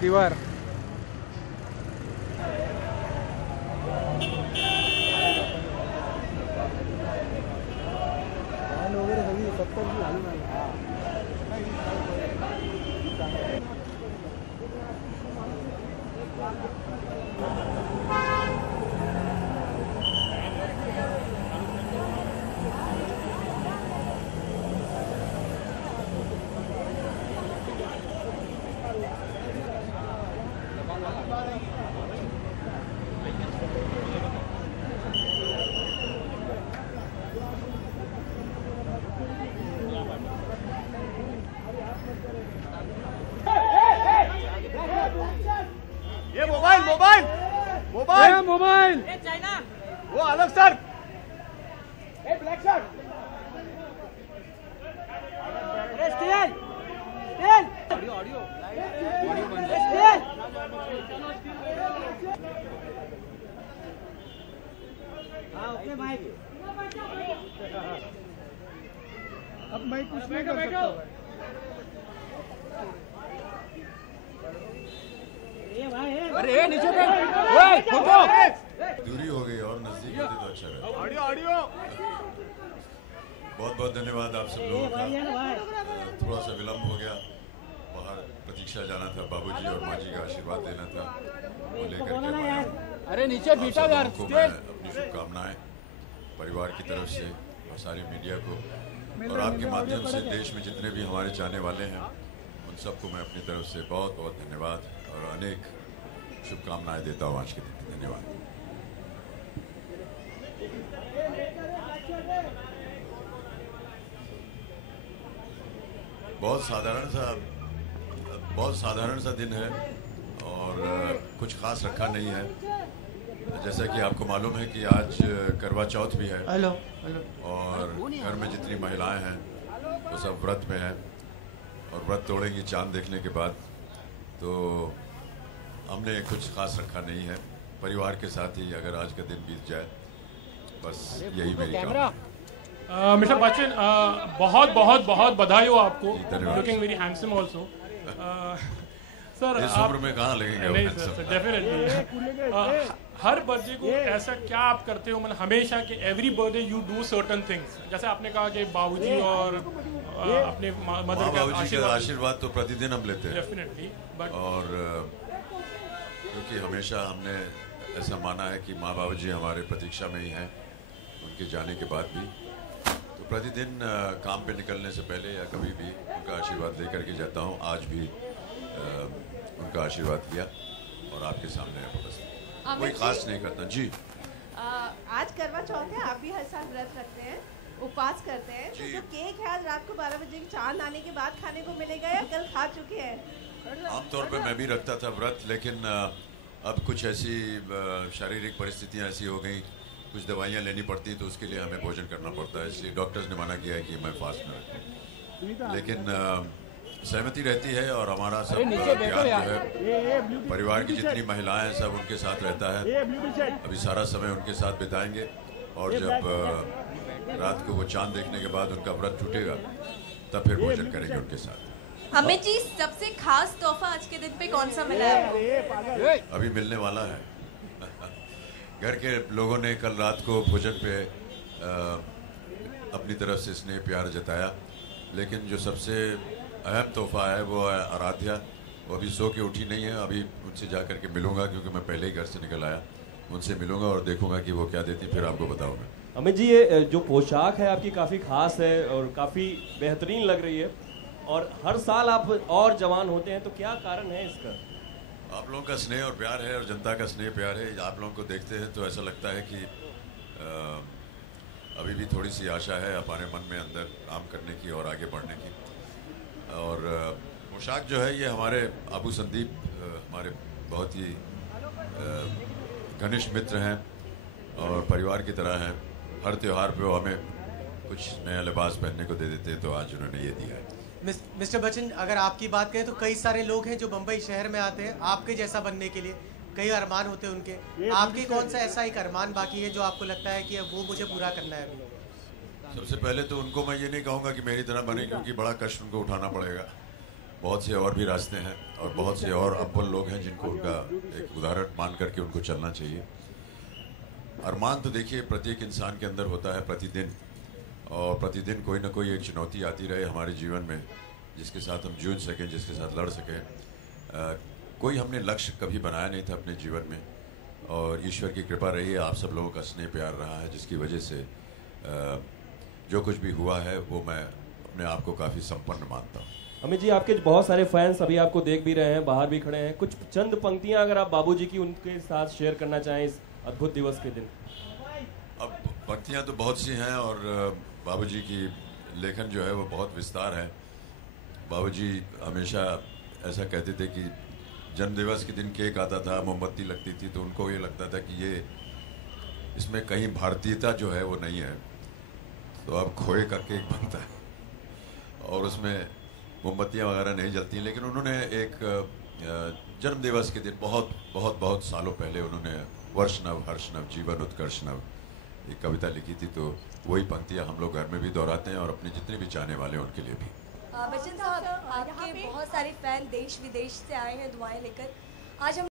दीवार मोबाइल वो अलग sir black shirt audio okay mic अब मैं कुछ नहीं कर सकता। अरे नीचे दूरी हो गई और नजदीक होती तो अच्छा रहे। ऑडियो बहुत बहुत धन्यवाद आप सब लोगों का। थोड़ा सा विलम्ब हो गया, बाहर प्रतीक्षा जाना था, बाबूजी और माँ जी का आशीर्वाद देना था, वो लेकर के आया। अरे नीचे बीटा यार को मैं अपनी शुभकामनाएं परिवार की तरफ से और सारी मीडिया को और आपके माध्यम से देश में जितने भी हमारे चाहने वाले हैं उन सबको मैं अपनी तरफ से बहुत बहुत धन्यवाद और अनेक शुभकामनाएं देता हूँ आज के दिन। धन्यवाद। बहुत साधारण सा दिन है और कुछ खास रखा नहीं है। जैसा कि आपको मालूम है कि आज करवा चौथ भी है। हेलो और घर में जितनी महिलाएं हैं वो सब व्रत में हैं और व्रत तोड़ेंगी चांद देखने के बाद। तो हमने कुछ खास रखा नहीं है, परिवार के साथ ही अगर आज का दिन बीत जाए, बस यही मेरी कामना। मिस्टर बच्चन, बहुत बहुत बहुत बधाई हो आपको। धन्यवाद। Looking very handsome also. Sir इस उम्र में कहाँ लगेंगे वो नहीं handsome? सर, डेफिनेटली हर बर्थडे को ऐसा क्या आप करते हो, मतलब हमेशा कि every birthday you do certain things, जैसे आपने कहा कि बाबूजी और अपने मदर माँ का बाबूजी का आशीर्वाद तो प्रतिदिन हम लेते हैं डेफिनेटली, बट और क्योंकि हमेशा हमने ऐसा माना है कि माँ बाबूजी हमारे प्रतीक्षा में ही हैं उनके जाने के बाद भी, तो प्रतिदिन काम पे निकलने से पहले या कभी भी उनका आशीर्वाद लेकर के जाता हूँ। आज भी उनका आशीर्वाद किया और आपके सामने है, बस कोई खास नहीं करता। जी आज करवा चौथ है, आप भी हर साल व्रत रखते हैं, उपवास करते हैं, तो जो केक है आज रात को 12 बजे चांद आने के बाद खाने को मिलेगा या कल खा चुके हैं? आमतौर पे मैं भी रखता था व्रत, लेकिन अब कुछ ऐसी शारीरिक परिस्थितियाँ ऐसी हो गई, कुछ दवाइयाँ लेनी पड़ती तो उसके लिए हमें भोजन करना पड़ता है, इसलिए डॉक्टर्स ने मना किया है कि मैं फास्ट न रखूँ। लेकिन सहमति रहती है और हमारा सब ध्यान जो है परिवार की जितनी महिलाएं हैं सब उनके साथ रहता है। अभी सारा समय उनके साथ बिताएंगे और जब रात को वो चांद देखने के बाद उनका व्रत टूटेगा तब फिर भोजन करेंगे उनके साथ। हमें जी सबसे खास तोहफा आज के दिन पे कौन सा मिला है? अभी मिलने वाला है। घर के लोगों ने कल रात को भोजन पे अपनी तरफ से स्नेह प्यार जताया, लेकिन जो सबसे अहम तोहफा है वो है आराध्या। वो अभी सो के उठी नहीं है, अभी उनसे जा कर के मिलूंगा क्योंकि मैं पहले ही घर से निकल आया। उनसे मिलूंगा और देखूंगा कि वो क्या देती, फिर आपको बताऊंगा। अमित जी, ये जो पोशाक है आपकी काफ़ी खास है और काफ़ी बेहतरीन लग रही है और हर साल आप और जवान होते हैं, तो क्या कारण है इसका? आप लोगों का स्नेह और प्यार है और जनता का स्नेह प्यार है। आप लोगों को देखते हैं तो ऐसा लगता है कि अभी भी थोड़ी सी आशा है हमारे मन में अंदर काम करने की और आगे बढ़ने की। और पोशाक जो है ये हमारे अबू संदीप हमारे बहुत ही घनिष्ठ मित्र हैं और परिवार की तरह हैं। हर त्यौहार पे वो हमें कुछ नया लिबास पहनने को दे देते हैं, तो आज उन्होंने ये दिया है। मिस्टर बच्चन, अगर आपकी बात करें तो कई सारे लोग हैं जो बम्बई शहर में आते हैं आपके जैसा बनने के लिए, कई अरमान होते हैं उनके। आपके कौन सा ऐसा एक अरमान बाकी है जो आपको लगता है कि अब वो मुझे पूरा करना है अभी? सबसे पहले तो उनको मैं ये नहीं कहूँगा कि मेरी तरह बने, क्योंकि बड़ा कष्ट उनको उठाना पड़ेगा। बहुत से और भी रास्ते हैं और बहुत से और अव्वल लोग हैं जिनको उनका एक उदाहरण मान करके उनको चलना चाहिए। अरमान तो देखिए प्रत्येक इंसान के अंदर होता है प्रतिदिन, और प्रतिदिन कोई ना कोई एक चुनौती आती रहे हमारे जीवन में जिसके साथ हम जूझ सकें, जिसके साथ लड़ सकें। कोई हमने लक्ष्य कभी बनाया नहीं था अपने जीवन में, और ईश्वर की कृपा रही है, आप सब लोगों का स्नेह प्यार रहा है, जिसकी वजह से जो कुछ भी हुआ है वो मैं अपने आप को काफ़ी संपन्न मानता हूँ। अमित जी, आपके बहुत सारे फैंस अभी आपको देख भी रहे हैं, बाहर भी खड़े हैं। कुछ चंद पंक्तियां अगर आप बाबूजी की उनके साथ शेयर करना चाहें इस अद्भुत दिवस के दिन। अब पंक्तियां तो बहुत सी हैं और बाबूजी की लेखन जो है वो बहुत विस्तार है। बाबूजी हमेशा ऐसा कहते थे कि जन्मदिवस के दिन केक आता था, मोमबत्ती लगती थी, तो उनको ये लगता था कि ये इसमें कहीं भारतीयता जो है वो नहीं है, तो अब खोए का केक बनता है और उसमें मोमबत्तियाँ वगैरह नहीं जलती। लेकिन उन्होंने एक जन्मदिवस के दिन बहुत बहुत बहुत सालों पहले उन्होंने वर्ष नव हर्ष नव जीवन उत्कर्ष नव एक कविता लिखी थी, तो वही पंक्तियाँ हम लोग घर में भी दोहराते हैं और अपने जितने भी चाहने वाले हैं उनके लिए भी। बच्चन साहब, आपके बहुत सारे फैन देश विदेश से आए हैं दुआएं लेकर। आज हम